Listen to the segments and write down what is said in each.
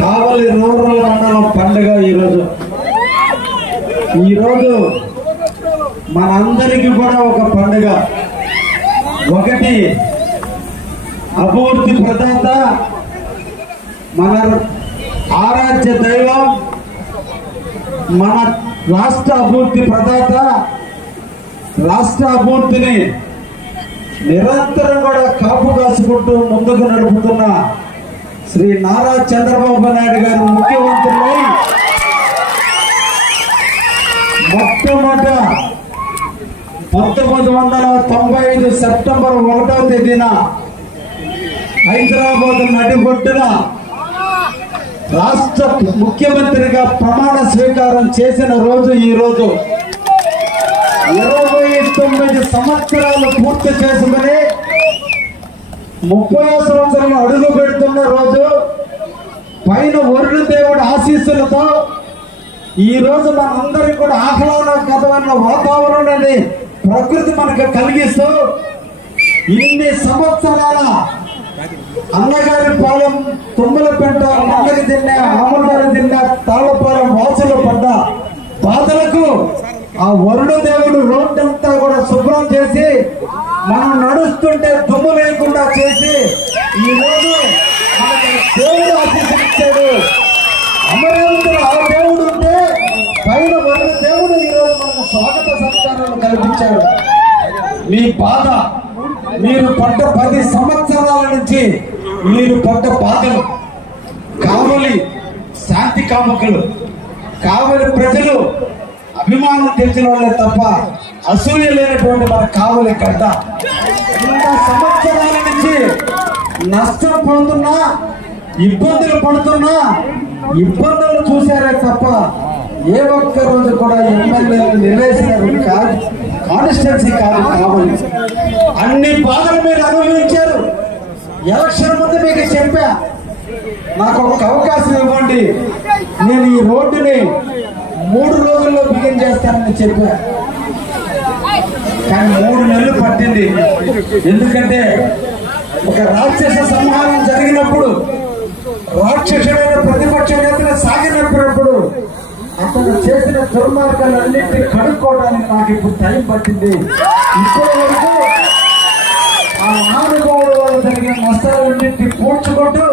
కావలి rural మండలం పండుగ ఈరోజు మనందరికీ కూడా ఒక పండుగ. ఒకటి అభివృద్ధి ప్రదాత, మన ఆరాధ్య దైవం, మన రాష్ట్ర అభివృద్ధి ప్రదాత, రాష్ట్ర అభివృద్ధిని నిరంతరం కూడా కాపు కాసుకుంటూ ముందుకు నడుపుతున్న శ్రీ నారా చంద్రబాబు నాయుడు గారు ముఖ్యమంత్రులై మొట్టమొదట 1995 సెప్టెంబర్ 1వ తేదీన హైదరాబాద్ నడిబొడ్డున రాష్ట్ర ముఖ్యమంత్రిగా ప్రమాణ స్వీకారం చేసిన రోజు ఈరోజు. 29 సంవత్సరాలు పూర్తి చేసుకుని 30వ సంవత్సరంలో అడుగు పెడుతున్న రోజు, పైన వరుణ దేవుడి ఆశీస్సులతో ఈ రోజు మనందరికీ కూడా ఆహ్లాదకరమైన వాతావరణాన్ని ప్రకృతి మనకు కలిగిస్తూ ఇన్ని సంవత్సరాల అన్నగారి పాలెం, తుమ్మలపెంట, మంగళి దిన్న, ఆమగారి దిన్న, తాళపాలెం వాసులు పడ్డ బాధలకు ఆ వరుణ దేవుడు రోడ్డంతా కూడా శుభ్రం చేసి మనం నడుస్తుంటే దుమ్ము లేకుండా చేసి ఈ రోజు మనకి దేవుడు ఆశీర్వదించాడు. అమరావతిలో ఆ దేవుడు ఉంటే పైన వరుణ దేవుడు ఈ రోజు మనకు స్వాగత సత్కారాలు కల్పించాడు. మీ బాధ, మీరు పడ్డ 10 సంవత్సరాల నుంచి మీరు పడ్డ బాధలు, కావలి శాంతి కాముకులు, కావలి ప్రజలు అభిమానం తెలిసిన వాళ్ళే తప్ప అసూయ లేనటువంటి మన కావలి గడ్డ. ఇంకా సంవత్సరాల నుంచి నష్టం పొందుతున్నా, ఇబ్బందులు పడుతున్నా, ఇబ్బందులు చూశారే తప్ప ఏ ఒక్క రోజు కూడా ఎమ్మెల్యేలు నిర్వేసినారు కాదు, కాన్స్టిట్యున్సీ కాదు కావలి. అన్ని బాధలు మీరు అనుభవించారు. ఎలక్షన్ ముందు మీకు చెప్పా, నాకు ఒక అవకాశం ఇవ్వండి, నేను ఈ రోడ్డుని 3 రోజుల్లో బిగిన్ చేస్తానని చెప్పా. కానీ 3 నెలలు పట్టింది. ఎందుకంటే ఒక రాక్షస సంహారం జరిగినప్పుడు, రాక్షసుడైన ప్రతిపక్ష నేతలు సాగినప్పుడు అతను చేసిన దుర్మార్గాలన్నింటినీ కడుక్కోవడానికి నాకు ఇప్పుడు టైం పట్టింది. ఇప్పటి వరకు ఆ మహానుభావుడు వాళ్ళు జరిగిన నష్టాలన్నింటినీ పూడ్చుకుంటూ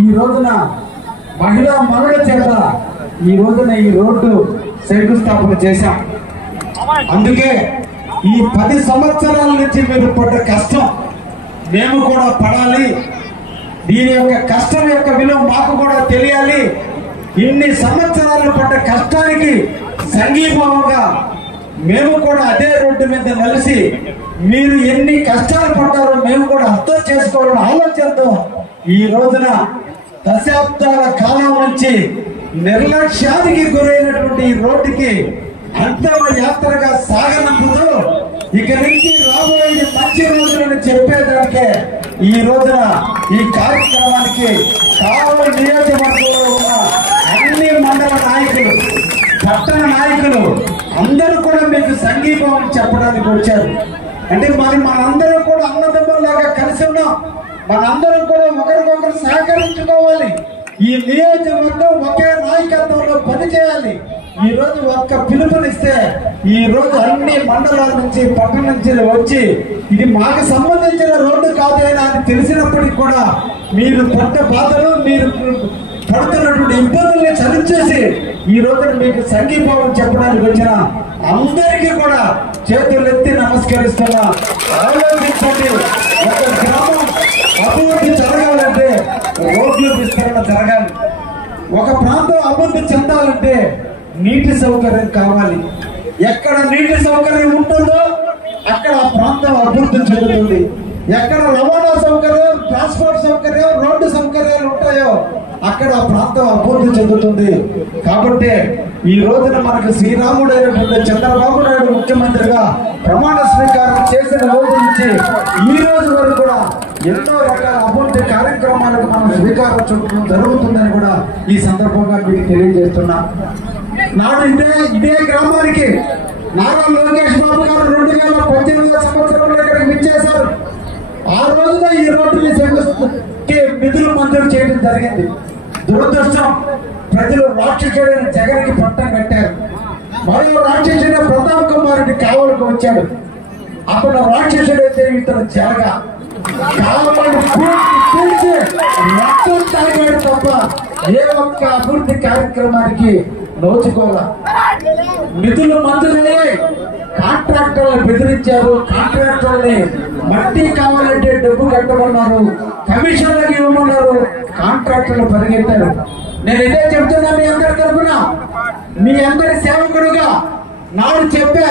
ఈ రోజున మహిళా మనుల చేత ఈ రోజున ఈ రోడ్డు శంకుస్థాపన చేశాం. అందుకే ఈ 10 సంవత్సరాల నుంచి మీరు పడ్డ కష్టం మేము కూడా పడాలి. దీని యొక్క కష్టం యొక్క విలువ మాకు కూడా తెలియాలి. ఇన్ని సంవత్సరాలు పడ్డ కష్టానికి సంఘీభావంగా మేము కూడా అదే రోడ్డు మీద కలిసి మీరు ఎన్ని కష్టాలు పడ్డారో మేము కూడా అర్థం చేసుకోవాలని ఆలోచనతో ఈ రోజున దశాబ్దాల కాలం నుంచి నిర్లక్ష్యానికి గురైనటువంటి ఈ రోడ్డుకి అంతిమ యాత్రగా సాగనంపుతూ ఇక నుంచి రాబోయే మంచి రోజులను చెప్పేదానికే ఈ రోజున ఈ కార్యక్రమానికి కావలి నియోజకవర్గంలో ఉన్న అన్ని మండల నాయకులు, పట్టణ నాయకులు అందరూ కూడా మీకు సంఘీభావం చెప్పడానికి వచ్చారు. అంటే మనందరం కూడా అన్నదమ్ములాగా కలిసి ఉన్నాం. మనందరం కూడా ఒకరికొకరు సహకరించుకోవాలి. ఈ నియోజకవర్గం ఒకే నాయకత్వంలో పనిచేయాలి. ఈ రోజు ఒక్క పిలుపునిస్తే ఈ రోజు అన్ని మండలాల నుంచి, పట్టణం నుంచి వచ్చి ఇది మాకు సంబంధించిన రోడ్డు కాదేనా అని తెలిసినప్పటికీ కూడా మీరు పడ్డ బాధలు, మీరు పడుతున్నటువంటి ఇబ్బందుల్ని చలించేసి ఈ రోజున మీకు సంఘీభావం చెప్పడానికి వచ్చిన అందరికీ కూడా చేతులెత్తి నమస్కరిస్తున్నా. ఆలోచించండి, ఒక గ్రామం అభివృద్ధి జరగాలంటే రోడ్లు విస్తరణ జరగాలి. ఒక ప్రాంతం అభివృద్ధి చెందాలంటే నీటి సౌకర్యం కావాలి. ఎక్కడ నీటి సౌకర్యం ఉంటుందో అక్కడ ఆ ప్రాంతం అభివృద్ధి చెందుతుంది. ఎక్కడ రవాణా సౌకర్యం, ట్రాన్స్పోర్ట్ సౌకర్యం, రోడ్డు సౌకర్యాలు ఉంటాయో అక్కడ ఆ ప్రాంతం అభివృద్ధి చెందుతుంది. కాబట్టి ఈ రోజున మనకు శ్రీరాముడైనటువంటి చంద్రబాబు నాయుడు ముఖ్యమంత్రిగా ప్రమాణ స్వీకారం చేసిన రోజు నుంచి ఈ రోజు వరకు కూడా ఎన్నో రకాల అభివృద్ధి కార్యక్రమాలకు మనం స్వీకారం చుట్టడం జరుగుతుందని కూడా ఈ సందర్భంగా మీకు తెలియజేస్తున్నా. నాడు ఇదే గ్రామానికి నారా లోకేష్ బాబు గారు 2018 సంవత్సరంలో ఇక్కడికి విచ్చేశారు. ఆ రోజున ఈ రోడ్డుని నిధులు మంజూరు చేయడం జరిగింది. దురదృష్టం, ప్రజలు రాక్షసుడైన జగన్కి పట్టం కట్టారు. మరో రాక్షసుడైన ప్రతాప్ కుమార్ రెడ్డి కావలకు వచ్చాడు. అప్పుడు రాక్షసుడైతే ఇతను జరగా కావాలని పూర్తి మొత్తం తాగాడు తప్ప ఏ ఒక్క అభివృద్ధి కార్యక్రమానికి నోచుకోవాలి. నిధులు మంజూరయ్యాయి, కాంట్రాక్టర్లు బెదిరించారు. కాంట్రాక్టర్ని మట్టి కావాలంటే డబ్బు కట్టమన్నారు, కమిషన్లకు ఇవ్వమన్నారు. కాంట్రాక్టర్లు పరిగెత్తారు. నేను ఇదే చెప్తున్నా మీ అందరి తరఫున, మీ అందరి సేవకుడుగా నాడు చెప్పా,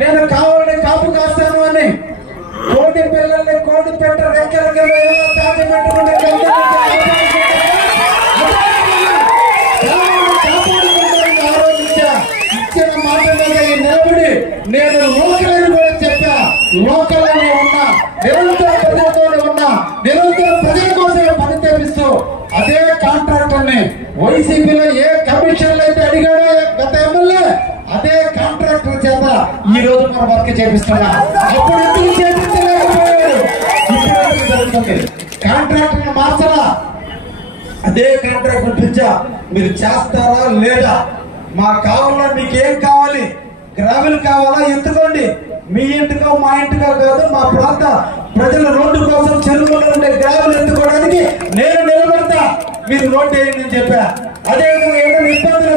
నేను కావాలని కాపు కాస్తాను అని. కోడి పిల్లల్ని కోడి పెట్ట రెక్కల ఇచ్చిన మాట మీద నిలబడి నేను లోకలని కూడా చెప్పా. లోకల్లో ఉన్నా, నిరంతర ప్రజలతోనే ఉన్నా, నిరంతర ప్రజల కోసం పని తెప్పిస్తూ అదే కాంట్రాక్టర్ని వైసీపీలో ఏ కమిషన్లు అయితే అడిగాడో గత ఎమ్మెల్యే, అదే కాంట్రాక్టర్ చేత ఈ రోజు మనం వర్క్ చేపిస్తున్నా. అప్పుడు ఎందుకు చేపించలేకపోయాడు? ఇప్పుడు ఎందుకు జరుగుతుంది? కాంట్రాక్టర్ మార్చరా, అదే కాంట్రాక్టర్ పిలిచా, మీరు చేస్తారా లేదా? మా కావాలా, మీకేం కావాలి? గ్రావెల్ కావాలా? ఎత్తుకోండి. మీ ఇంటికో మా ఇంటికో కాదు, మా ప్రాంత ప్రజల రోడ్డు కోసం చెరువులో ఉండే గ్రావెల్ ఎత్తుకోవడానికి నేను నిలబడతా, మీరు రోడ్డు వేయండి అని చెప్పా. అదేవిధంగా ఏదైనా ఇబ్బందులు